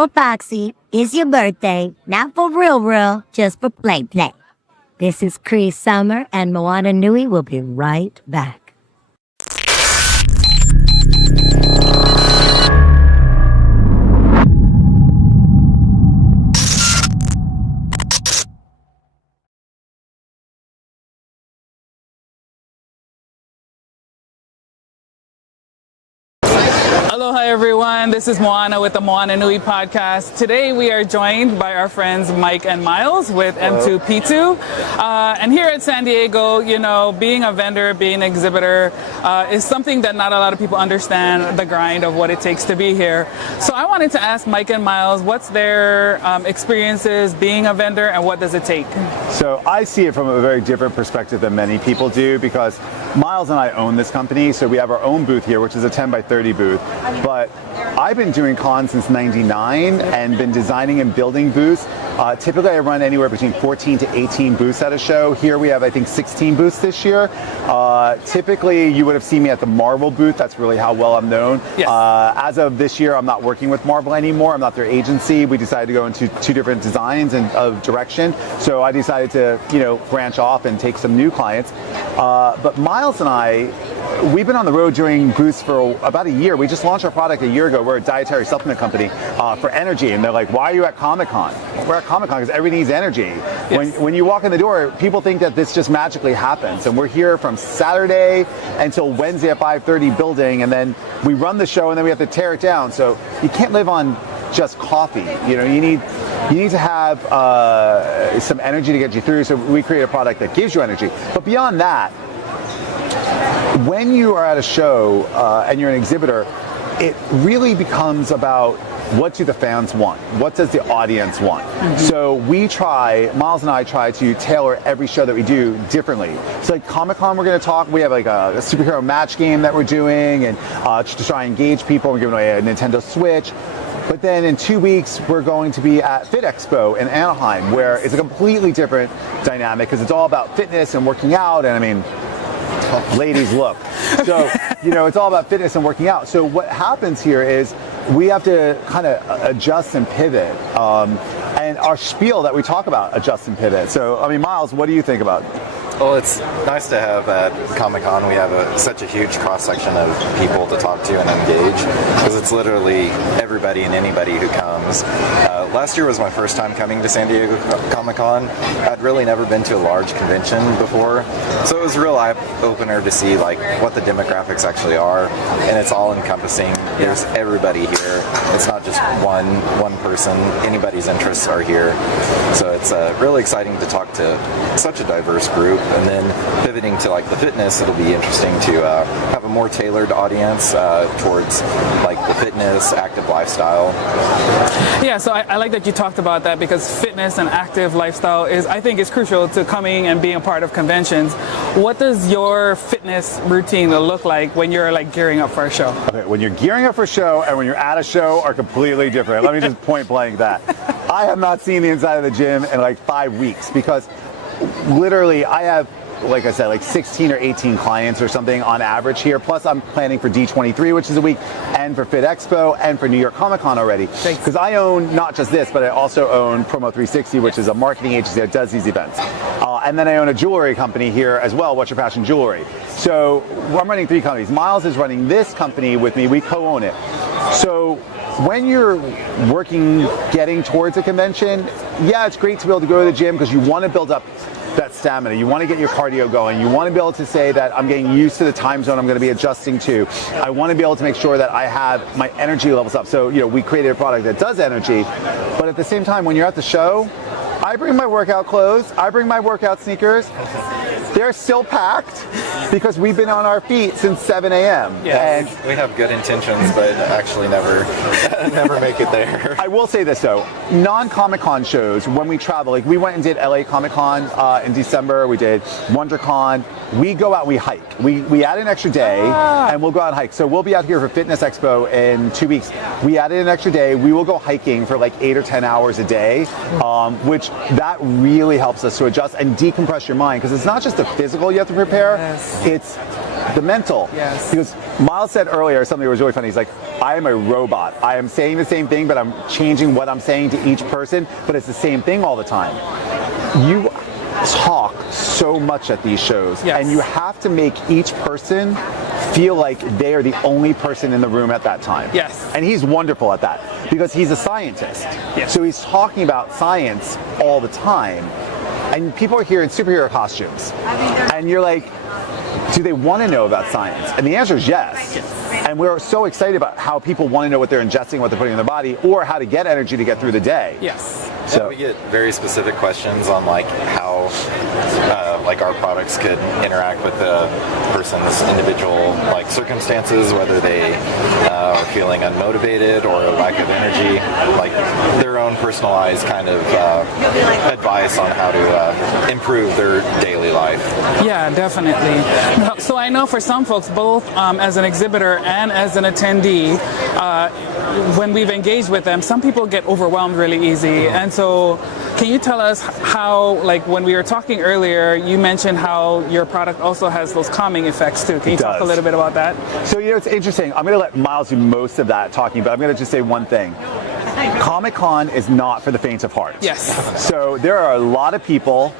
Hello, Foxy. It's your birthday. Not for real, just for play. This is Cree Summer, and Moana Nui will be right back. Aloha everyone, this is Moana with the Moana Nui Podcast. Today we are joined by our friends Mike and Miles with M2P2. And here at San Diego, you know, being a vendor, being an exhibitor is something that not a lot of people understand the grind of what it takes to be here. So I wanted to ask Mike and Miles, what's their experiences being a vendor and what does it take? So I see it from a very different perspective than many people do, because Miles and I own this company, so we have our own booth here, which is a 10 by 30 booth. But I've been doing cons since '99 and been designing and building booths. Typically I run anywhere between 14 to 18 booths at a show. Here we have, I think, 16 booths this year. Typically you would have seen me at the Marvel booth. That's really how well I'm known. Yes. As of this year, I'm not working with Marvel anymore. I'm not their agency. We decided to go into two different designs and of direction. So I decided to, branch off and take some new clients. But Miles and I, we've been on the road doing booths for about a year. We just launched our product a year ago. We're a dietary supplement company for energy. And they're like, why are you at Comic-Con? We're at Comic-Con because everybody needs energy. Yes. When you walk in the door, people think that this just magically happens. And we're here from Saturday until Wednesday at 5:30 building. And then we run the show and then we have to tear it down. So you can't live on just coffee. You need to have some energy to get you through. So we create a product that gives you energy. But beyond that, when you are at a show and you're an exhibitor, it really becomes about what do the fans want? What does the audience want? Mm-hmm. So Miles and I try to tailor every show that we do differently. So like Comic-Con, we're going to talk, we have like a superhero match game that we're doing, and to try and engage people, we're giving away a Nintendo Switch. But then in 2 weeks, we're going to be at Fit Expo in Anaheim, where it's a completely different dynamic because it's all about fitness and working out. And I mean, ladies look. So, it's all about fitness and working out. So what happens here is we have to kind of adjust and pivot. And our spiel that we talk about, adjust and pivot. So, I mean, Miles, what do you think about it? Well, it's nice to have at Comic-Con, we have such a huge cross-section of people to talk to and engage, because it's literally everybody and anybody who comes. Last year was my first time coming to San Diego Comic-Con. I'd really never been to a large convention before, so it was a real eye-opener to see what the demographics actually are, and it's all-encompassing. There's everybody here. It's not just one person. Anybody's interests are here. So it's really exciting to talk to such a diverse group. And then pivoting to the fitness, it'll be interesting to have a more tailored audience towards the fitness, active lifestyle. Yeah, so I like that you talked about that, because fitness and active lifestyle I think is crucial to coming and being a part of conventions. What does your fitness routine look like when you're gearing up for a show? Okay, when you're gearing up for a show and when you're at a show are completely different. Let me just point blank that. I have not seen the inside of the gym in 5 weeks, because literally I have, like I said, 16 or 18 clients or something on average here. Plus I'm planning for D23, which is a week, and for Fit Expo, and for New York Comic Con already. Because I own not just this, but I also own Promo 360, which is a marketing agency that does these events. And then I own a jewelry company here as well, What's Your Passion Jewelry. So I'm running 3 companies. Miles is running this company with me. We co-own it. So when you're getting towards a convention, yeah, it's great to be able to go to the gym because you want to build up that stamina. You want to get your cardio going. You want to be able to say that I'm getting used to the time zone I'm going to be adjusting to. I want to be able to make sure that I have my energy levels up. So, we created a product that does energy, but at the same time, when you're at the show, I bring my workout clothes. I bring my workout sneakers. They're still packed because we've been on our feet since 7 a.m. Yeah, and we have good intentions, but actually never make it there. I will say this though, non-Comic-Con shows, when we travel, we went and did LA Comic-Con in December, we did WonderCon, we go out, we hike. We add an extra day and we'll go out and hike. So we'll be out here for Fitness Expo in 2 weeks. We added an extra day, we will go hiking for 8 or 10 hours a day, which that really helps us to adjust and decompress your mind, because it's not just the physical you have to prepare, it's the mental. Yes. Because Miles said earlier something that was really funny. He's like, I am a robot. I am saying the same thing, but I'm changing what I'm saying to each person, but it's the same thing all the time. You talk so much at these shows, yes. and you have to make each person feel like they are the only person in the room at that time. Yes. And he's wonderful at that because he's a scientist. Yes. So he's talking about science all the time. And people are here in superhero costumes. And you're like, do they want to know about science? And the answer is yes. And we're so excited about how people want to know what they're ingesting, what they're putting in their body, or how to get energy to get through the day. Yes. So we get very specific questions on like how like our products could interact with the person's individual like circumstances, whether they are feeling unmotivated or a lack of energy, like their own personalized kind of advice on how to improve their daily life. Yeah, definitely. So I know for some folks, both as an exhibitor and as an attendee, when we've engaged with them, some people get overwhelmed really easy. And so can you tell us how, like when we were talking earlier, you mentioned how your product also has those calming effects too. Can you talk a little bit about that? So, it's interesting. I'm going to let Miles do most of that talking, but I'm going to just say one thing. Comic-Con is not for the faint of heart. Yes. So there are a lot of people,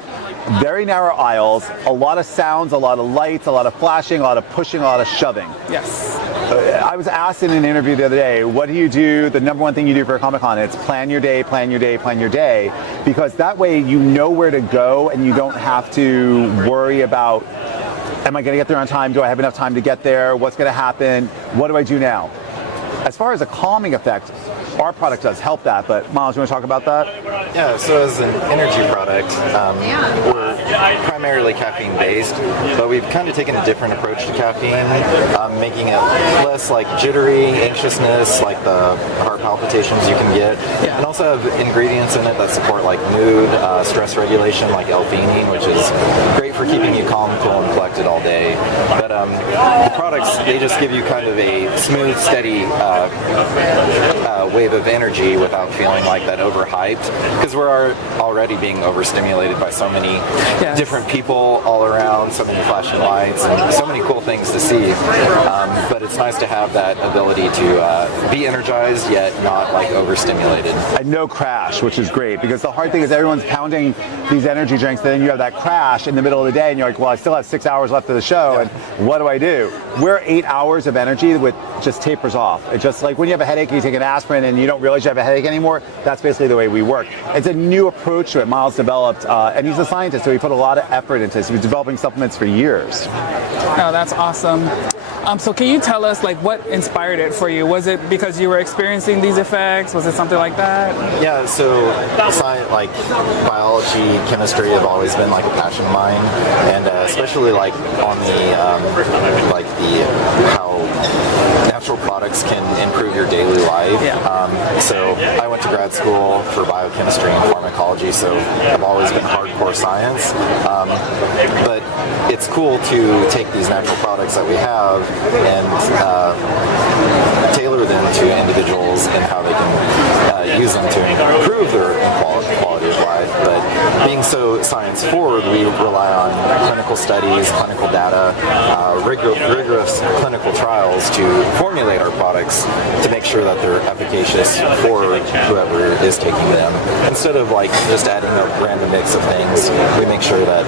very narrow aisles, a lot of sounds, a lot of lights, a lot of flashing, a lot of pushing, a lot of shoving. Yes. I was asked in an interview the other day, what do you do, the number one thing you do for a Comic-Con? It's plan your day, plan your day, plan your day, because that way you know where to go and you don't have to worry about, am I going to get there on time? Do I have enough time to get there? What's going to happen? What do I do now? As far as a calming effect, our product does help that, but Miles, you want to talk about that? Yeah, so as an energy product, we're primarily caffeine-based, but we've kind of taken a different approach to caffeine, making it less like jittery, anxiousness, like the heart palpitations you can get, and also have ingredients in it that support like mood, stress regulation, like L-theanine, which is great for keeping you calm, cool, and collected all day. But the products, they just give you kind of a smooth, steady wave of energy without feeling like that overhyped, because we're already being overstimulated by so many different people all around, so many flashing lights and so many cool things to see, but it's nice to have that ability to be energized yet not like overstimulated. And no crash, which is great, because the hard thing is everyone's pounding these energy drinks, then you have that crash in the middle of the day and you're like, well, I still have 6 hours left of the show, and what do I do? We're 8 hours of energy with just tapers off. It's just like when you have a headache and you take an aspirin and you don't realize you have a headache anymore, that's basically the way we work. It's a new approach to it Miles developed, and he's a scientist, so he put a lot of effort into this. He was developing supplements for years. Oh, that's awesome. So can you tell us like what inspired it for you? Was it because you were experiencing these effects? Was it something like that? Yeah, so science, like biology, chemistry have always been like a passion of mine, and especially like on the how natural products can improve your daily life. So I went to grad school for biochemistry and pharmacology, so I've always been hardcore science. But it's cool to take these natural products that we have and tailor them to individuals and how they can use them to improve their quality of life. But being so science forward, we rely on clinical studies, clinical data, rigorous clinical trials to formulate our products to make sure that they're efficacious for whoever is taking them. Instead of like just adding a random mix of things, we make sure that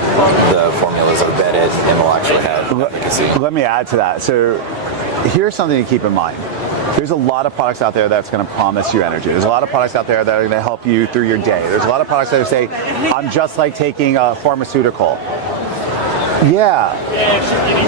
the formulas are vetted and will actually have efficacy. Let me add to that. So here's something to keep in mind. There's a lot of products out there that's going to promise you energy. There's a lot of products out there that are going to help you through your day. There's a lot of products that say, I'm just like taking a pharmaceutical. Yeah,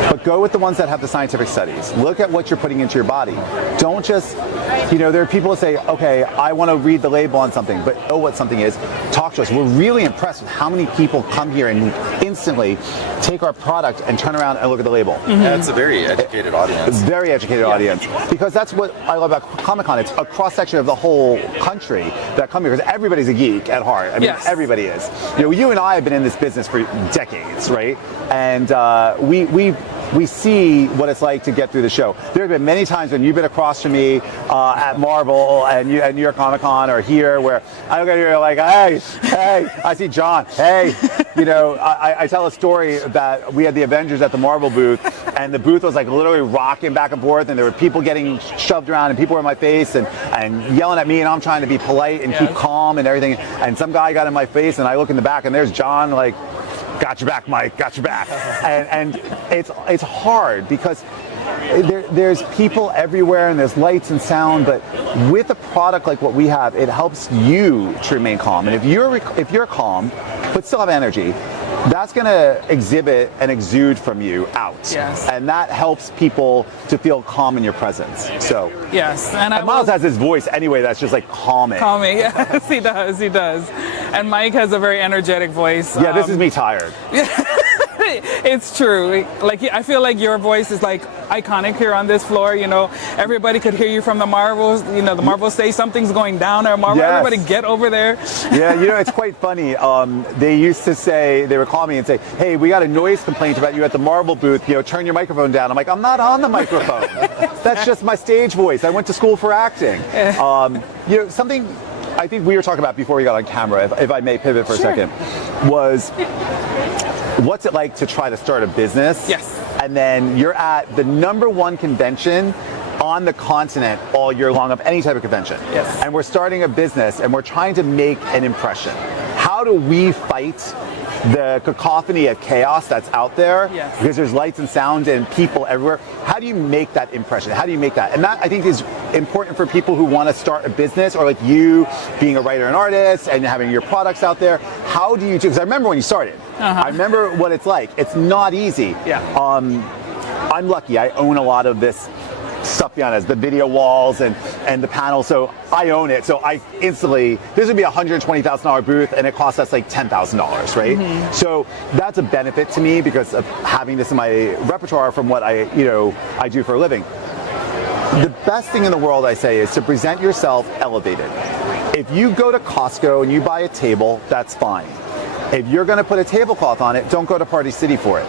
but go with the ones that have the scientific studies. Look at what you're putting into your body. Don't just, there are people that say, okay, I want to read the label on something, but know what something is. Talk to us. We're really impressed with how many people come here and instantly take our product and turn around and look at the label. Mm-hmm. Yeah, it's a very educated audience. Very educated audience. Because that's what I love about Comic-Con. It's a cross-section of the whole country that come here, because everybody's a geek at heart. I mean, everybody is. You and I have been in this business for decades, right? And we we see what it's like to get through the show. There have been many times when you've been across from me at Marvel and at New York Comic Con or here, where I look at you like, hey, I see John, hey. I tell a story that we had the Avengers at the Marvel booth, and the booth was like literally rocking back and forth, and there were people getting shoved around, and people were in my face and yelling at me, and I'm trying to be polite and keep calm and everything. And some guy got in my face, and I look in the back, and there's John, like, got your back, Mike, got your back. And it's hard because there's people everywhere and there's lights and sound, but with a product like what we have, it helps you to remain calm. And if you're calm but still have energy, that's going to exhibit and exude from you out. Yes. And that helps people to feel calm in your presence. So yes, and Miles has his voice anyway that's just like calming. Calming, yes, he does. And Mike has a very energetic voice. Yeah, this is me tired. It's true. Like, I feel like your voice is like iconic here on this floor. Everybody could hear you from the Marvels. The Marvels say something's going down at Marvel. Yes. Everybody get over there. Yeah, it's quite funny. They used to say, they would call me and say, hey, we got a noise complaint about you at the Marvel booth. Turn your microphone down. I'm like, I'm not on the microphone. That's just my stage voice. I went to school for acting. Something I think we were talking about before we got on camera, if I may pivot for a second, was what's it like to try to start a business? Yes. And then you're at the #1 convention on the continent all year long of any type of convention. Yes. And we're starting a business and we're trying to make an impression. How do we fight the cacophony of chaos that's out there? Yes. Because there's lights and sound and people everywhere. How do you make that impression? How do you make that? And that, I think, is important for people who want to start a business, or like you being a writer and artist and having your products out there. How do you do? Because I remember when you started. I remember what it's like. It's not easy. Yeah. I'm lucky. I own a lot of this stuff behind us, the video walls and the panel, so I own it. So I instantly, this would be a $120,000 booth and it costs us like $10,000, right? Mm-hmm. So that's a benefit to me because of having this in my repertoire from what I do for a living. The best thing in the world, I say, is to present yourself elevated. If you go to Costco and you buy a table, that's fine. If you're going to put a tablecloth on it, don't go to Party City for it.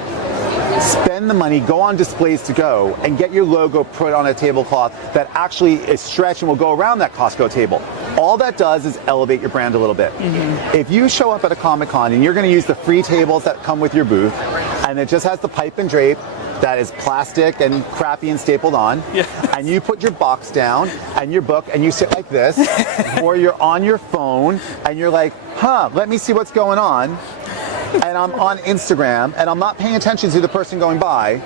Spend the money, go on displays to go, and get your logo put on a tablecloth that actually is stretched and will go around that Costco table. All that does is elevate your brand a little bit. Mm-hmm. If you show up at a Comic-Con and you're going to use the free tables that come with your booth, and it just has the pipe and drape that is plastic and crappy and stapled on, and you put your box down and your book and you sit like this, or you're on your phone and you're like, let me see what's going on, and I'm on Instagram and I'm not paying attention to the person going by,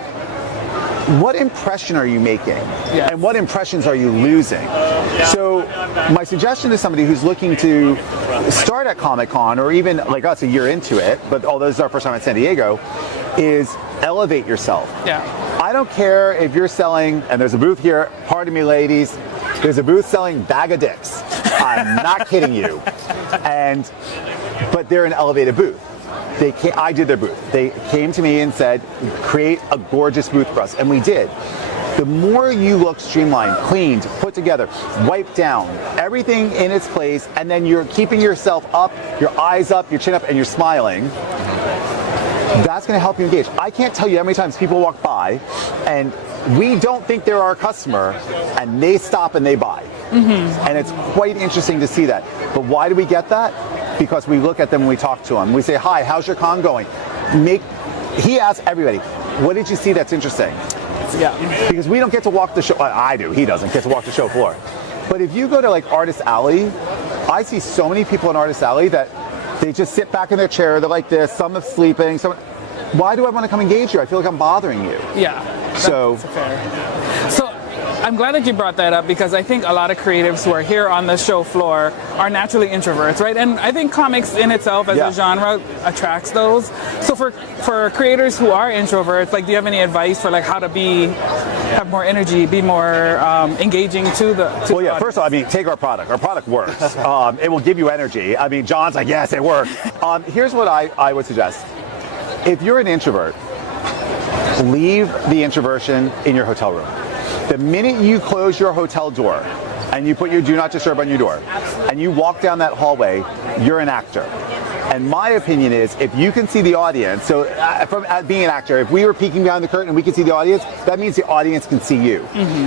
what impression are you making? Yes. And what impressions are you losing? So my suggestion to somebody who's looking to start at Comic-Con, or even like us a year into it, but although this is our first time at San Diego, is elevate yourself. Yeah. I don't care if you're selling, and there's a booth here, pardon me ladies, there's a booth selling bag of dicks. I'm not kidding you. But they're an elevated booth. I did their booth. They came to me and said, create a gorgeous booth for us, and we did. The more you look streamlined, cleaned, put together, wiped down, everything in its place, and then you're keeping yourself up, your eyes up, your chin up, and you're smiling, that's going to help you engage. I can't tell you how many times people walk by and we don't think they're our customer and they stop and they buy. Mm-hmm. And it's quite interesting to see that. But why do we get that? Because we look at them when we talk to them. We say, hi, how's your con going? He asks everybody, what did you see that's interesting? Yeah. Because we don't get to walk the show. Well, I do. He doesn't get to walk the show floor. But if you go to like Artist Alley, I see so many people in Artist Alley that they just sit back in their chair. They're like this. Some are sleeping. Why do I want to come engage you? I feel like I'm bothering you. Yeah. That's fair. So I'm glad that you brought that up, because I think a lot of creatives who are here on the show floor are naturally introverts, right? And I think comics in itself as a genre attracts those. So for creators who are introverts, like, do you have any advice for like how to have more energy, be more engaging to the audience? First of all, take our product. Our product works. It will give you energy. John's like, yes, it works. Here's what I would suggest. If you're an introvert, leave the introversion in your hotel room. The minute you close your hotel door and you put your do not disturb on your door and you walk down that hallway, you're an actor. And my opinion is, if you can see the audience, so from being an actor, if we were peeking behind the curtain and we can see the audience, that means the audience can see you.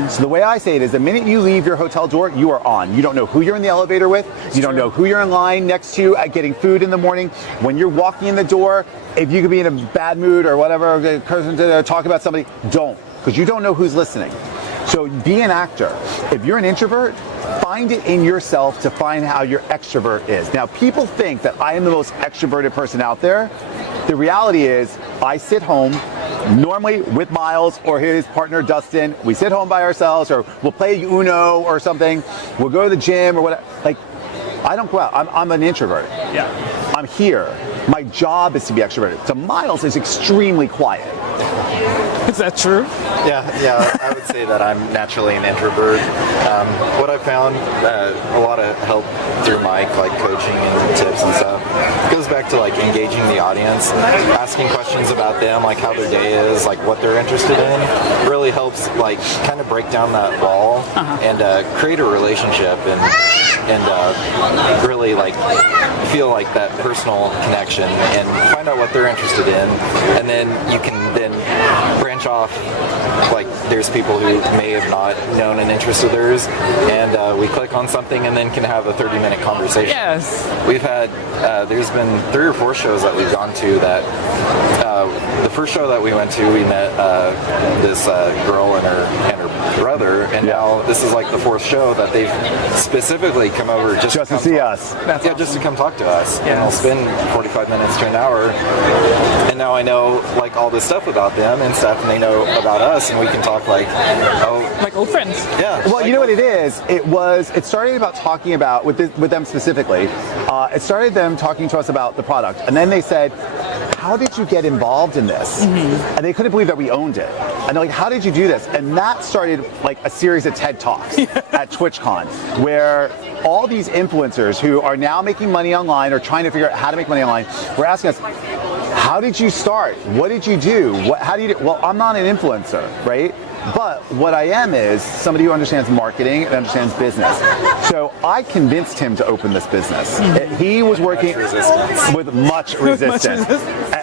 So the way I say it is, the minute you leave your hotel door, you are on. You don't know who you're in the elevator with. You don't know who you're in line next to at getting food in the morning. When you're walking in the door, if you could be in a bad mood or whatever, a person to talk about somebody, don't, because you don't know who's listening. So be an actor. If you're an introvert, find it in yourself to find how your extrovert is. Now, people think that I am the most extroverted person out there. The reality is, I sit home, normally with Miles or his partner Dustin. We sit home by ourselves, or we'll play Uno or something. We'll go to the gym or whatever. Like, I don't go out. I'm an introvert. Yeah. I'm here. My job is to be extroverted. So Miles is extremely quiet. Is that true? Yeah, I would say that I'm naturally an introvert. What I found, a lot of help through Mike, like coaching and tips and stuff, goes back to like engaging the audience, asking questions about them, like how their day is, like what they're interested in, really helps like kind of break down that wall and create a relationship and really like feel like that personal connection and find out what they're interested in, and then you can then branch off. Like there's people who may have not known an interest of theirs, and we click on something and then can have a 30-minute conversation. Yes. We've had there's been 3 or 4 shows that we've gone to that the first show that we went to, we met this girl and her brother, and now this is like the 4th show that they've specifically come over just to see us. That's awesome. just to come talk to us. Yes. And they'll spend 45 minutes to an hour, and now I know like all this stuff about them and stuff, and they know about us, and we can talk like old friends. Yeah. Well, like, you know what it is? It started about talking about, with them specifically, it started them talking to us about the product. And then they said, how did you get involved in this? And they couldn't believe that we owned it. And they're like, how did you do this? And that started like a series of TED Talks at TwitchCon, where all these influencers who are now making money online or trying to figure out how to make money online were asking us, how did you start? What did you do? How do you do? Well, I'm not an influencer, right? But what I am is somebody who understands marketing and understands business. So I convinced him to open this business. He was working with much resistance.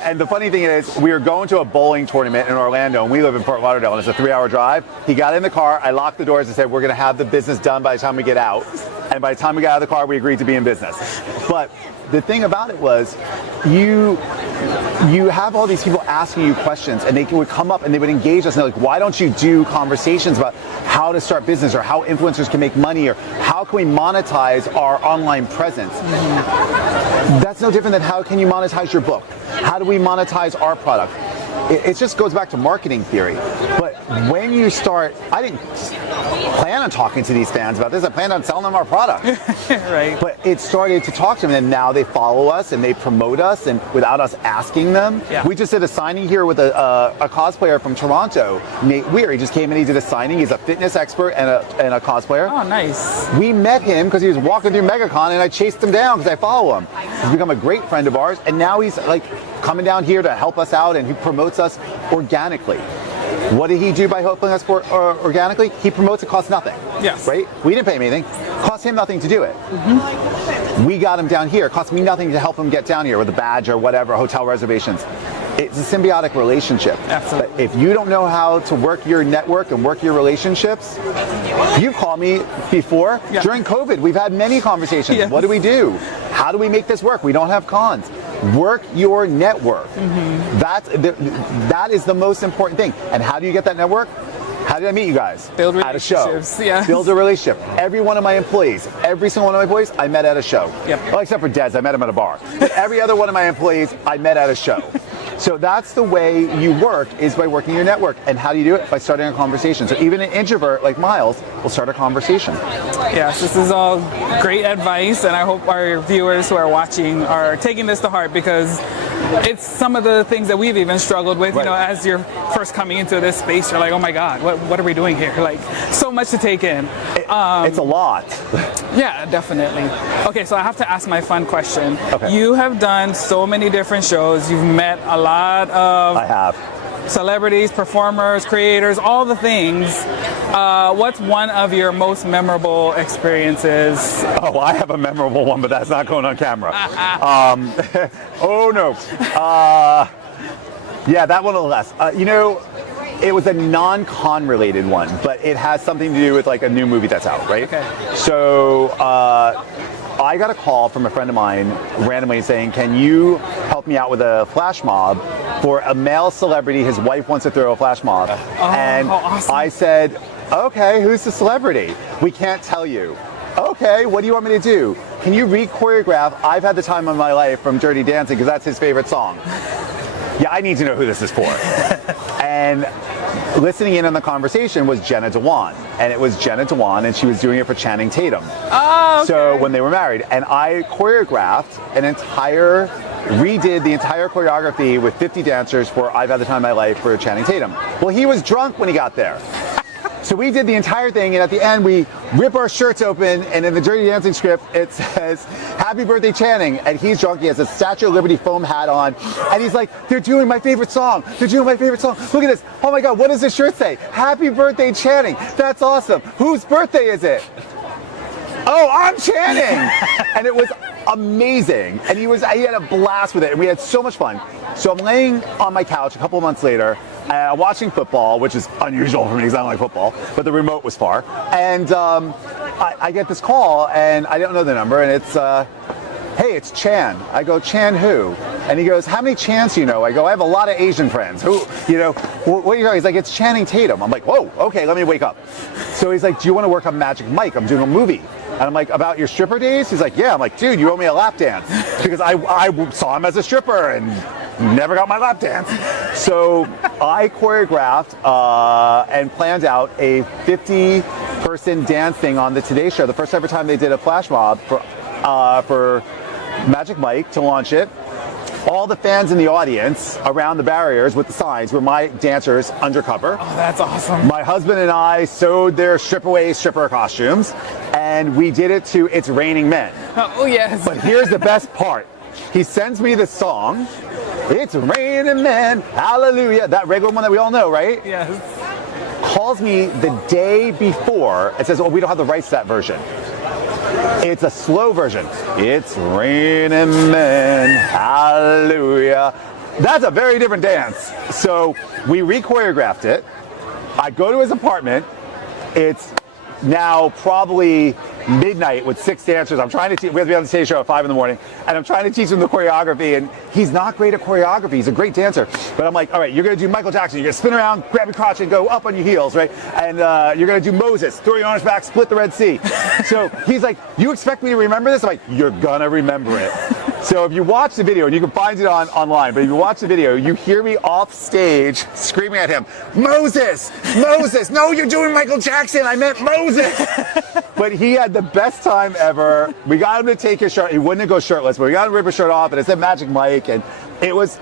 And the funny thing is, we were going to a bowling tournament in Orlando, and we live in Fort Lauderdale, and it's a 3-hour drive. He got in the car, I locked the doors and said, we're going to have the business done by the time we get out. And by the time we got out of the car, we agreed to be in business. But the thing about it was, you have all these people asking you questions, and they would come up and they would engage us, and they're like, why don't you do conversations about how to start business, or how influencers can make money, or how can we monetize our online presence? That's no different than how can you monetize your book? How do we monetize our product? It just goes back to marketing theory. But when you start, I didn't plan on talking to these fans about this. I planned on selling them our product. Right. But it started to talk to them, and now they follow us and they promote us, and without us asking them. Yeah. We just did a signing here with a cosplayer from Toronto, Nate Weir. He just came in, he did a signing. He's a fitness expert and a cosplayer. Oh, nice. We met him because he was walking through MegaCon, and I chased him down because I follow him. He's become a great friend of ours, and now he's like coming down here to help us out, and he promotes us organically. What did he do by helping us organically? He promotes, it costs nothing. Yes. Right? We didn't pay him anything. Cost him nothing to do it. We got him down here. It cost me nothing to help him get down here with a badge or whatever, hotel reservations. It's a symbiotic relationship. Absolutely. But if you don't know how to work your network and work your relationships, you've called me before. Yeah. During COVID, we've had many conversations. Yes. What do we do? How do we make this work? We don't have cons. Work your network. That is the most important thing. And how do you get that network? How did I meet you guys? Build at a show. relationships, yeah. Build a relationship. Every one of my employees, every single one of my employees, I met at a show. Yep. Well, except for Des, I met him at a bar. But every other one of my employees, I met at a show. So that's the way you work, is by working your network. And how do you do it? By starting a conversation. So even an introvert like Miles will start a conversation. Yes, this is all great advice, and I hope our viewers who are watching are taking this to heart, because it's some of the things that we've even struggled with. Right. You know, as you're first coming into this space, you're like, oh my God, what are we doing here? Like, so much to take in. It's a lot. Yeah, definitely. Okay, so I have to ask my fun question. Okay. You have done so many different shows. You've met a lot of I have. celebrities, performers, creators, all the things. What's one of your most memorable experiences? Oh, I have a memorable one, but that's not going on camera. Oh no. Yeah, that one a little less. It was a non-con related one, but it has something to do with like a new movie that's out, right? Okay. So I got a call from a friend of mine randomly saying, can you help me out with a flash mob for a male celebrity? His wife wants to throw a flash mob. And how awesome. I said, okay, who's the celebrity? We can't tell you. Okay, what do you want me to do? Can you re-choreograph I've Had the Time of My Life from Dirty Dancing, because that's his favorite song. Yeah, I need to know who this is for. And listening in on the conversation was Jenna Dewan. And it was Jenna Dewan, and she was doing it for Channing Tatum. Oh, okay. So when they were married. And I choreographed redid the entire choreography with 50 dancers for I've Had the Time of My Life for Channing Tatum. Well, he was drunk when he got there. So we did the entire thing, and at the end we rip our shirts open, and in the Dirty Dancing script it says, "Happy birthday, Channing," and he's drunk, he has a Statue of Liberty foam hat on, and he's like, "They're doing my favorite song, they're doing my favorite song, look at this, oh my god, what does this shirt say? Happy birthday, Channing, that's awesome, whose birthday is it? Oh, I'm Channing!" And it was amazing, and he had a blast with it, and we had so much fun. So I'm laying on my couch a couple of months later, and I'm watching football, which is unusual for me because I don't like football, but the remote was far, and I get this call, and I don't know the number, and it's, "Hey, it's Chan." I go, "Chan who?" And he goes, "How many Chans do you know?" I go, "I have a lot of Asian friends. Who, what do you know?" He's like, "It's Channing Tatum." I'm like, "Whoa, okay, let me wake up." So he's like, "Do you want to work on Magic Mike? I'm doing a movie." And I'm like, "About your stripper days?" He's like, "Yeah." I'm like, "Dude, you owe me a lap dance." Because I saw him as a stripper and never got my lap dance. So I choreographed and planned out a 50-person dance thing on the Today Show. The first ever time they did a flash mob for Magic Mike to launch it. All the fans in the audience around the barriers with the signs were my dancers undercover. Oh, that's awesome. My husband and I sewed their stripper costumes, and we did it to It's Raining Men. Oh, yes. But here's the best part. He sends me the song, "It's Raining Men, Hallelujah," that regular one that we all know, right? Yes. Calls me the day before and says, "Oh, we don't have the rights to that version. It's a slow version. It's raining men, hallelujah." That's a very different dance. So we re-choreographed it. I go to his apartment. It's now probably midnight with 6 dancers. I'm trying to we have to be on the stage show at 5 in the morning, and I'm trying to teach him the choreography, and he's not great at choreography. He's a great dancer, but I'm like, all right, you're going to do Michael Jackson. You're going to spin around, grab your crotch, and go up on your heels, right? And you're going to do Moses, throw your arms back, split the Red Sea. So he's like, "You expect me to remember this?" I'm like, "You're going to remember it." So if you watch the video, and you can find it online, but if you watch the video, you hear me off stage screaming at him, "Moses! Moses! No, you're doing Michael Jackson! I meant Moses!" But he had the best time ever. We got him to take his shirt. He wouldn't go shirtless, but we got him to rip his shirt off, and it said Magic Mike, and he's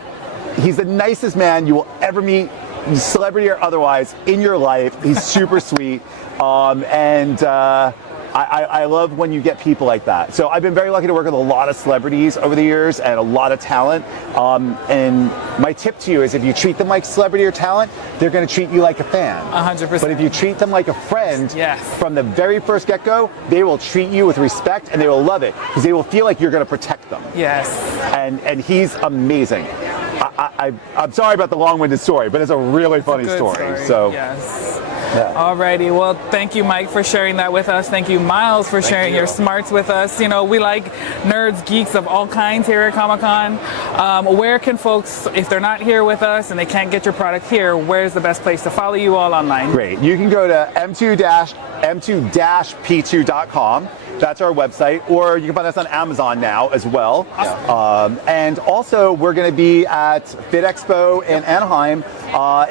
the nicest man you will ever meet, celebrity or otherwise, in your life. He's super sweet, I love when you get people like that. So I've been very lucky to work with a lot of celebrities over the years and a lot of talent. And my tip to you is, if you treat them like celebrity or talent, they're going to treat you like a fan. 100%. But if you treat them like a friend, yes, from the very first get-go, they will treat you with respect, and they will love it because they will feel like you're going to protect them. Yes. And he's amazing. I'm sorry about the long-winded story, but it's a really funny story. So. Yes. Yeah. Alrighty, well, thank you, Mike, for sharing that with us. Thank you, Miles, for sharing your smarts with us. You know, we like nerds, geeks of all kinds here at Comic-Con. Where can folks, if they're not here with us and they can't get your product here, where's the best place to follow you all online? Great. You can go to M2P2.com. That's our website, or you can find us on Amazon now as well. Awesome. And also, we're going to be at Fit Expo in Anaheim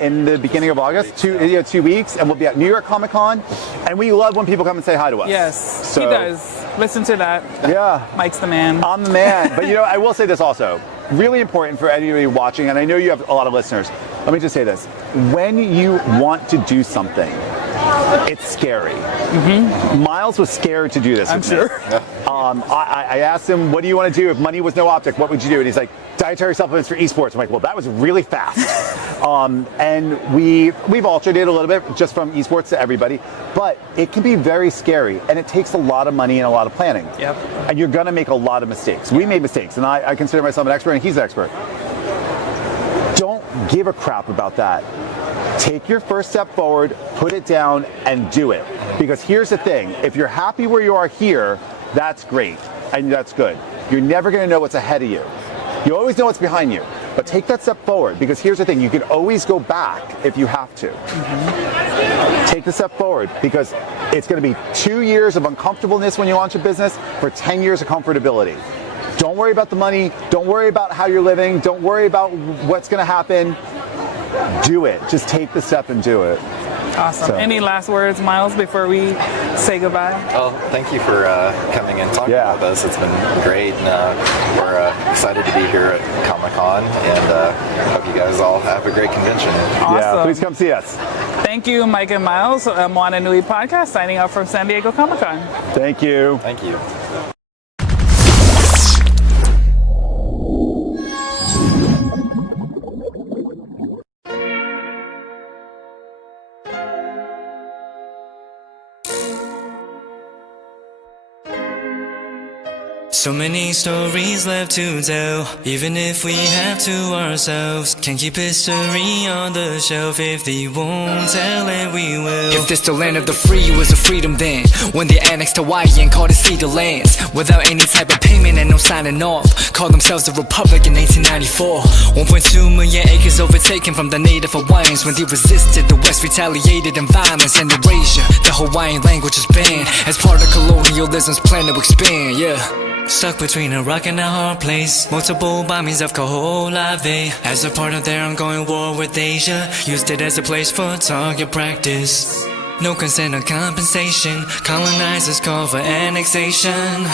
in the beginning of August, 2 weeks, and we'll be at New York Comic Con. And we love when people come and say hi to us. Yes, so, he does. Listen to that. Yeah. Mike's the man. I'm the man. But I will say this also. Really important for anybody watching, and I know you have a lot of listeners. Let me just say this. When you want to do something, it's scary. Miles was scared to do this. I'm with me. sure. I asked him, what do you want to do if money was no object? What would you do? And he's like, dietary supplements for esports. I'm like, well, that was really fast. And we've altered it a little bit just from esports to everybody, but it can be very scary and it takes a lot of money and a lot of planning. Yep. And you're going to make a lot of mistakes. We made mistakes, and I consider myself an expert and he's an expert. Don't give a crap about that. Take your first step forward, put it down, and do it. Because here's the thing, if you're happy where you are here, that's great, and that's good. You're never gonna know what's ahead of you. You always know what's behind you, but take that step forward, because here's the thing, you can always go back if you have to. Take the step forward, because it's gonna be 2 years of uncomfortableness when you launch a business for 10 years of comfortability. Don't worry about the money, don't worry about how you're living, don't worry about what's gonna happen. Do it. Just take the step and do it. Awesome. So. Any last words, Miles, before we say goodbye? Well, thank you for coming and talking about this. It's been great, and we're excited to be here at Comic-Con, and hope you guys all have a great convention. Awesome. Yeah, please come see us. Thank you, Mike and Miles. Moana Nui Podcast, signing off from San Diego Comic-Con. Thank you. Thank you. So many stories left to tell, even if we have to ourselves. Can't keep history on the shelf. If they won't tell it, we will. If this the land of the free, it was a freedom then, when they annexed Hawaii and called it Cedar Lands, without any type of payment and no signing off. Called themselves a republic in 1894. 1.2 million acres overtaken from the native Hawaiians. When they resisted, the West retaliated in violence and erasure. The Hawaiian language is banned as part of colonialism's plan to expand, yeah. Stuck between a rock and a hard place. Multiple bombings of Kaho'olawe as a part of their ongoing war with Asia. Used it as a place for target practice. No consent or compensation. Colonizers call for annexation.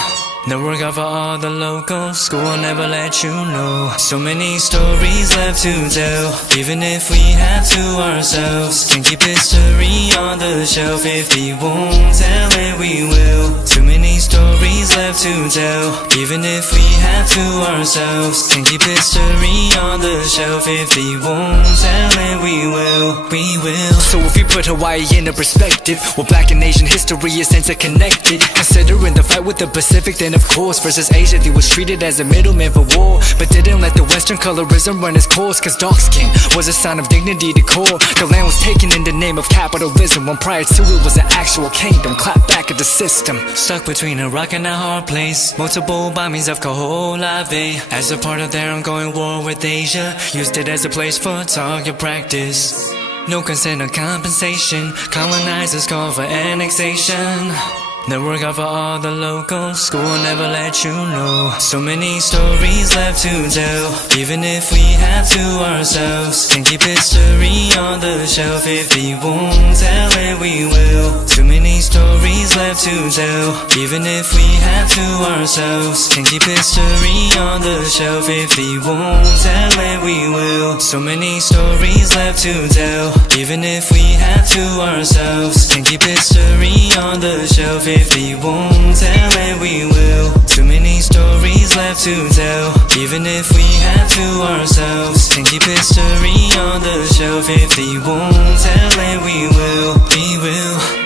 The work of all the locals. School will never let you know. So many stories left to tell, even if we have to ourselves. Can't keep history on the shelf. If they won't tell it, we will. Too many stories left to tell, even if we have to ourselves. Can't keep history on the shelf. If they won't tell it, we will. We will. So if you put Hawaii into perspective, well, Black and Asian history is interconnected. Considering the fight with the Pacific, then of course versus Asia, they was treated as a middleman for war, but didn't let the Western colorism run its course. Cause dark skin was a sign of dignity to core. The land was taken in the name of capitalism, when prior to it was an actual kingdom. Clap back at the system. Stuck between a rock and a hard place. Multiple bombings of Kaho'olawe as a part of their ongoing war with Asia. Used it as a place for target practice. No consent or compensation. Colonizers call for annexation. The work of all the locals. School will never let you know. So many stories left to tell, even if we have to ourselves. Can't keep history on the shelf. If they won't tell it, we will. Too many stories left to tell, even if we have to ourselves. Can't keep history on the shelf. If they won't tell it, we will. So many stories left to tell, even if we have to ourselves. Can't keep history on the shelf. If they won't tell it, we will. Too many stories left to tell, even if we have to ourselves. Can't keep history on the shelf. If they won't tell it, we will. We will.